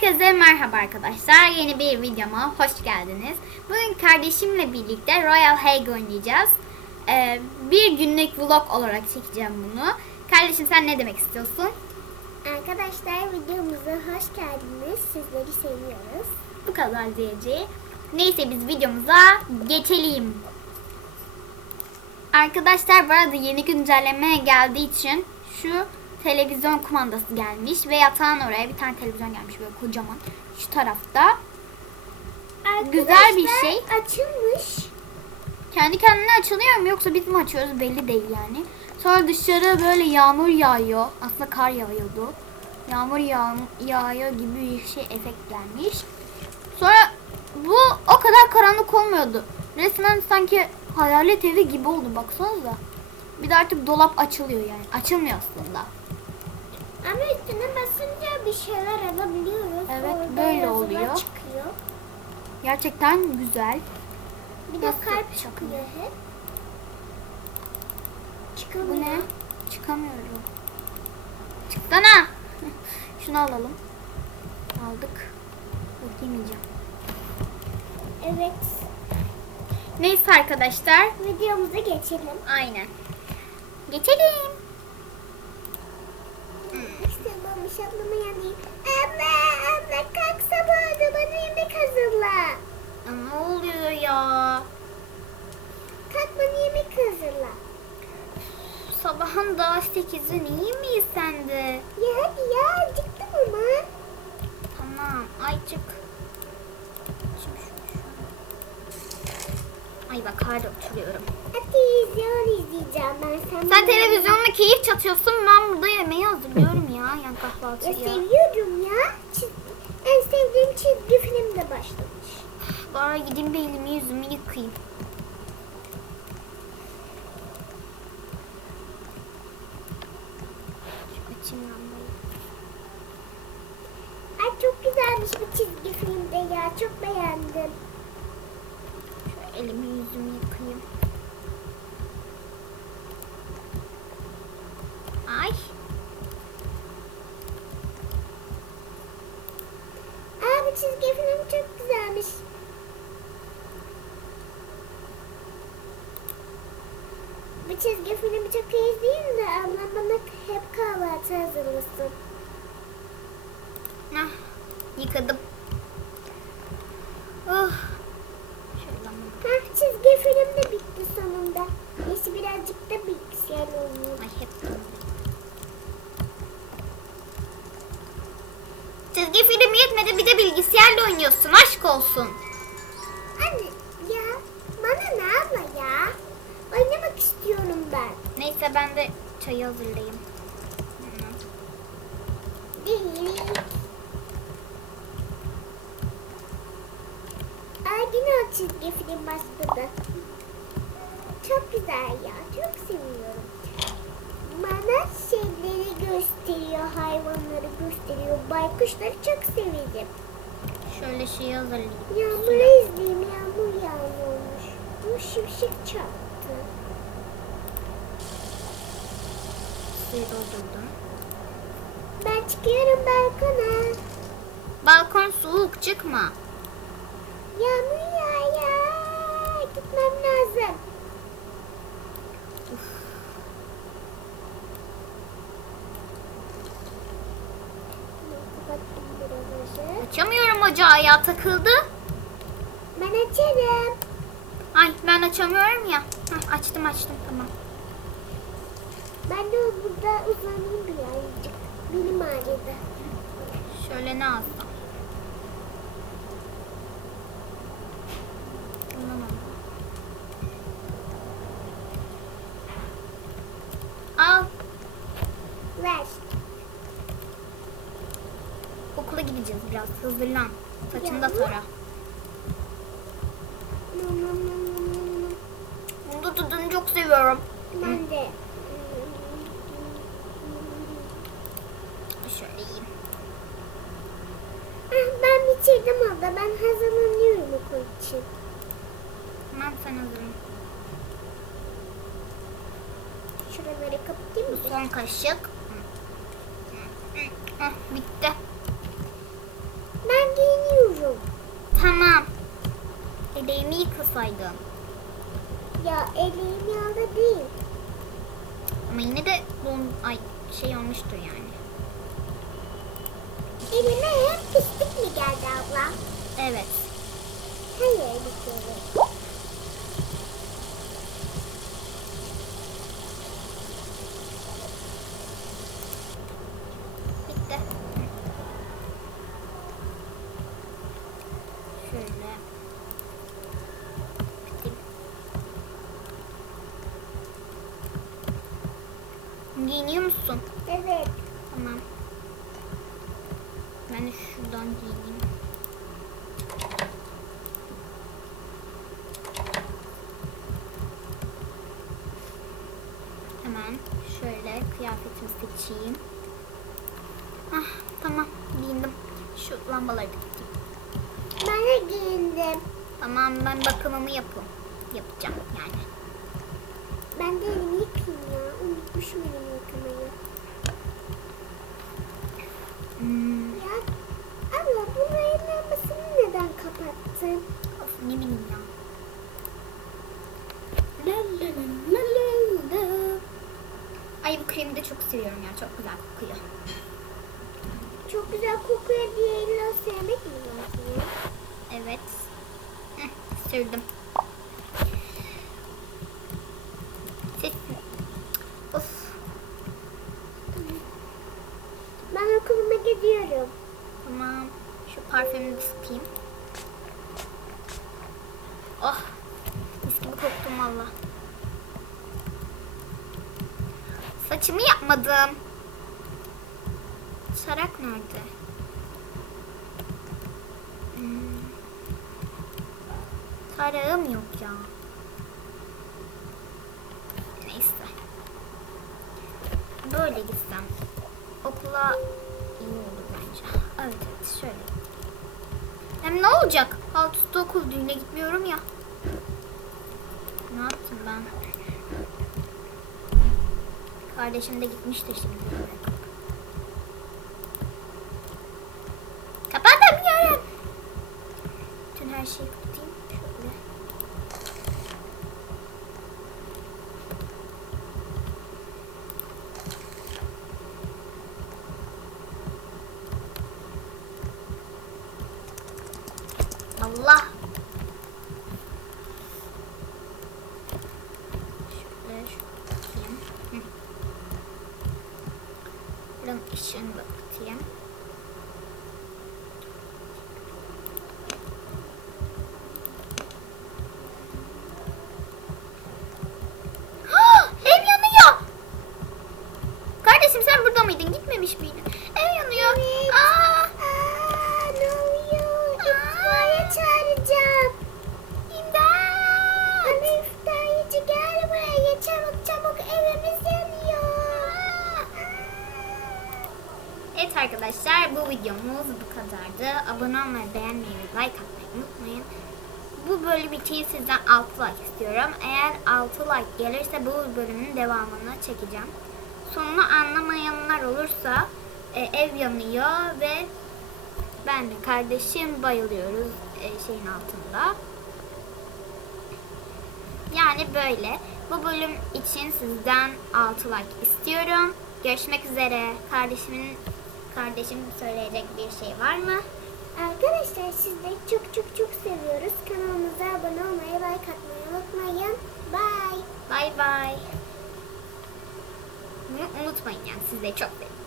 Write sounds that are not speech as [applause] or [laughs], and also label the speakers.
Speaker 1: Herkese merhaba arkadaşlar. Yeni bir videoma hoş geldiniz. Bugün kardeşimle birlikte Royal Hague oynayacağız. Ee, bir günlük vlog olarak çekeceğim bunu. Kardeşim sen ne demek istiyorsun?
Speaker 2: Arkadaşlar videomuza hoş geldiniz. Sizleri seviyoruz.
Speaker 1: Bu kadar diyeceği. Neyse biz videomuza geçelim. Arkadaşlar bu arada yeni güncelleme geldiği için şu televizyon kumandası gelmiş ve yatağın oraya bir tane televizyon gelmiş böyle kocaman şu tarafta. Güzel bir şey.
Speaker 2: Açılmış.
Speaker 1: Kendi kendine açılıyor mu yoksa biz mi açıyoruz belli değil yani. Sonra dışarı böyle yağmur yağıyor. Aslında kar yağıyordu. Yağmur yağ yağıyor gibi bir şey efekt gelmiş. Sonra bu o kadar karanlık olmuyordu. Resmen sanki hayalet evi gibi oldu baksanıza. Bir de artık dolap açılıyor yani. Açılmıyor aslında.
Speaker 2: Ama üstüne basınca bir şeyler alabiliyoruz.
Speaker 1: Evet,
Speaker 2: Orada
Speaker 1: böyle oluyor.
Speaker 2: çıkıyor.
Speaker 1: Gerçekten güzel.
Speaker 2: Bir de
Speaker 1: Nasıl
Speaker 2: kalp çıkıyor hep.
Speaker 1: Bu
Speaker 2: Çıkamıyor.
Speaker 1: ne? Çıkamıyorum. Çıksana. [laughs] Şunu alalım. Aldık. Yok yemeyeceğim.
Speaker 2: Evet.
Speaker 1: Neyse arkadaşlar.
Speaker 2: Videomuza geçelim.
Speaker 1: Aynen. Geçelim.
Speaker 2: İstemiyormuş ablama yani. Abla, abla kalk sabah da bana yemek hazırla.
Speaker 1: Ya ne oluyor ya?
Speaker 2: Kalk bana yemek hazırla.
Speaker 1: Sabahın daha 8'i iyi miyiz sen de?
Speaker 2: Ya hadi ya acıktım ama.
Speaker 1: Tamam. Ay çık. Şimdi şu- şu- Ay bak hala oturuyorum.
Speaker 2: Hadi televizyon izleyeceğim ben. Sen,
Speaker 1: Sen televizyonla keyif çatıyorsun. Ben burada yemeği hazırlıyorum ya. Yani
Speaker 2: Ya seviyorum ya. En sevdiğim çizgi film de başlamış.
Speaker 1: Bari gideyim bir elimi yüzümü yıkayayım. Şu açayım lambayı.
Speaker 2: Ay çok güzelmiş bu çizgi filmde ya. Çok beğendim.
Speaker 1: Şu elimi yüzümü yıkayayım. Ay.
Speaker 2: Aa bu çizgi film çok güzelmiş. Bu çizgi filmi çok iyi değil de ablam bana hep kahvaltı hazırlasın.
Speaker 1: Hah, yıkadım. Oh.
Speaker 2: Hah çizgi film de bitti sonunda. Neyse birazcık da bilgisayar oynayayım.
Speaker 1: Ay hep. Çizgi film yetmedi bir de bilgisayarla oynuyorsun aşk olsun.
Speaker 2: Anne ya bana ne abla ya? Oynamak istiyorum ben.
Speaker 1: Neyse ben de çayı hazırlayayım.
Speaker 2: Değil. Ay yine o çizgi film başladı. Çok güzel ya. Çok seviyorum. Bana şeyleri gösteriyor. Baykuşları çok severim.
Speaker 1: Şöyle şeyi hazırlayayım.
Speaker 2: Yağmuru izleyeyim. Yağmur yağmurmuş. Bu şimşek çaktı.
Speaker 1: Suyu doldurdum.
Speaker 2: Ben çıkıyorum balkona.
Speaker 1: Balkon soğuk çıkma.
Speaker 2: Yağmur yağıyor. Gitmem lazım. Kapattım biraz
Speaker 1: Ocağı ya takıldı.
Speaker 2: Ben açarım.
Speaker 1: Ay ben açamıyorum ya. Heh, açtım açtım tamam.
Speaker 2: Ben de burada uzanayım birazcık. Benim ağrıdı.
Speaker 1: Şöyle ne alsam? Al.
Speaker 2: Ver.
Speaker 1: Okula gideceğiz biraz. Hazırlan. Saçını da
Speaker 2: Ya.
Speaker 1: tara.
Speaker 2: Nom nom nom nom nom nom.
Speaker 1: Bunu da tadını çok seviyorum.
Speaker 2: Ben de.
Speaker 1: Şöyle yiyeyim.
Speaker 2: Ah, ben bitirdim abla. Ben hazırlanıyorum okul için.
Speaker 1: Tamam sen hazırlan.
Speaker 2: Şuraları kapatayım mı?
Speaker 1: Son kaşık. Heh, bitti. Yıkasaydın.
Speaker 2: Ya elim yağda değil.
Speaker 1: Ama yine de don ay şey olmuştur yani.
Speaker 2: Elime hep pislik mi geldi abla?
Speaker 1: Evet.
Speaker 2: Hayır bir kere.
Speaker 1: Bitti. Şöyle. Bitti. Giyiniyor musun?
Speaker 2: Evet.
Speaker 1: Tamam. Ben de şuradan giyineyim. Hemen şöyle kıyafetimi seçeyim. Ah tamam giyindim. Şu lambaları da tutayım.
Speaker 2: Ben de giyindim.
Speaker 1: Tamam ben bakımımı yapım. Yapacağım yani.
Speaker 2: Ben de elimi yıkayayım ya. Unutmuşum elimi yıkamayı.
Speaker 1: Hmm,
Speaker 2: Ya abla bu el lambasını neden kapattın?
Speaker 1: of, ne bileyim ya.
Speaker 2: La la la la la.
Speaker 1: Ay bu kremi de çok seviyorum ya. Çok güzel kokuyor.
Speaker 2: Çok güzel kokuyor diye illa sevmek mi lazım?
Speaker 1: Evet. Heh, sürdüm. Ses. Of.
Speaker 2: Ben okuluma gidiyorum.
Speaker 1: Tamam. Şu parfümü bir sıkayım. Oh. Mis gibi koktum valla. Saçımı yapmadım. Sarak nerede? Hmm. Tarağım yok ya. Neyse. Böyle gitsem. Okula iyi olur bence. Evet evet şöyle. Hem ne olacak? Alt üstü okul düğüne gitmiyorum ya. Ne yaptım ben? Kardeşim de gitmiştir şimdi. Kapatamıyorum. Bütün her şeyi kapatayım. Şöyle. Allah. Şöyle. Hı. Buranın ışığını da bu videomuz bu kadardı. Abone olmayı, beğenmeyi like atmayı unutmayın. Bu bölüm için sizden 6 like istiyorum. Eğer 6 like gelirse bu bölümün devamını çekeceğim. Sonunu anlamayanlar olursa e, ev yanıyor ve ben de kardeşim bayılıyoruz e, şeyin altında. Yani böyle. Bu bölüm için sizden 6 like istiyorum. Görüşmek üzere. Kardeşimin kardeşim söyleyecek bir şey var mı?
Speaker 2: Arkadaşlar sizleri çok çok çok seviyoruz. Kanalımıza abone olmayı, like atmayı unutmayın. Bye.
Speaker 1: Bay. Bunu unutmayın yani sizleri çok seviyorum.